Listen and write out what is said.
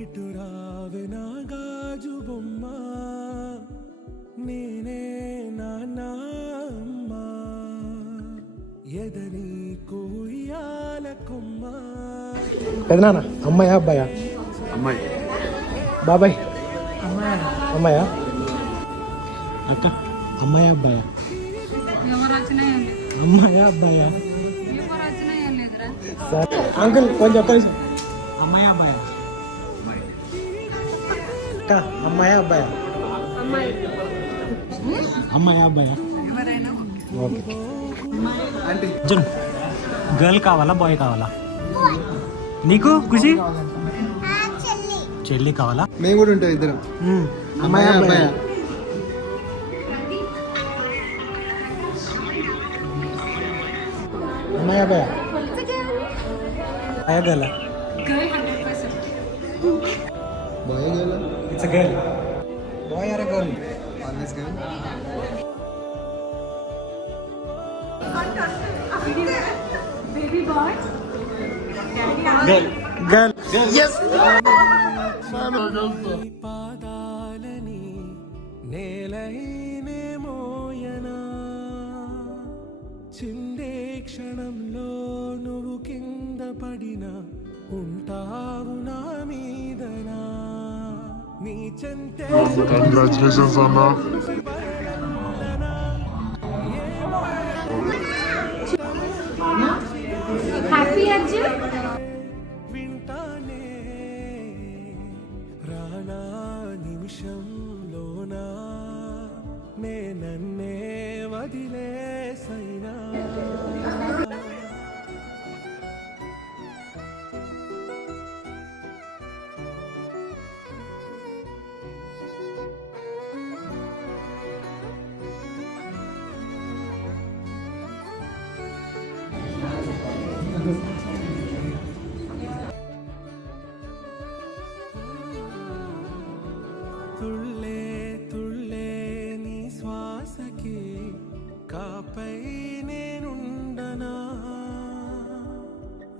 ఇటు రావే నా గాజు బొమ్మ నేనే నాన్న ఎదని కోయాల కొమ్మ. పెదనాన్న అమ్మాయా అబ్బాయా? అమ్మాయి. బాబాయ్ అమ్మాయా? అక్క అమ్మాయా అబ్బాయా? అమ్మాయా అబ్బాయా? సరే అంకుల్ కొంచెం ఒక్క నిమిషం. అమ్మాయా అబ్బాయా? అక్క అమ్మాయా అబ్బాయా? అమ్మాయా అబ్బాయా? ఓకే. అర్జున్ గర్ల్ కావాలా బాయ్ కావాలా నీకు? ఖుషి చెల్లి కావాలా? మేము కూడా ఉంటాం ఇద్దరం. అమ్మాయా అబ్బాయా? అమ్మాయా అబ్బాయా? అయ్యా girl? Boy girl? It's a girl. Boy or a girl? Always girl. Baby boy. Girl girl. yes. పాదాలని నేలైనే మోయనా చిందే క్షణంలో నువ్వు కింద పడినా ఉంటావు నా మీదనా నీ చెంతే. Congratulations, Anna. Happy Arjun? వింటానే రానా నిమిషంలోనా నే నన్నే వదిలేసైనా. తుళ్ళే తుళ్ళే నీ శ్వాసకి కాపై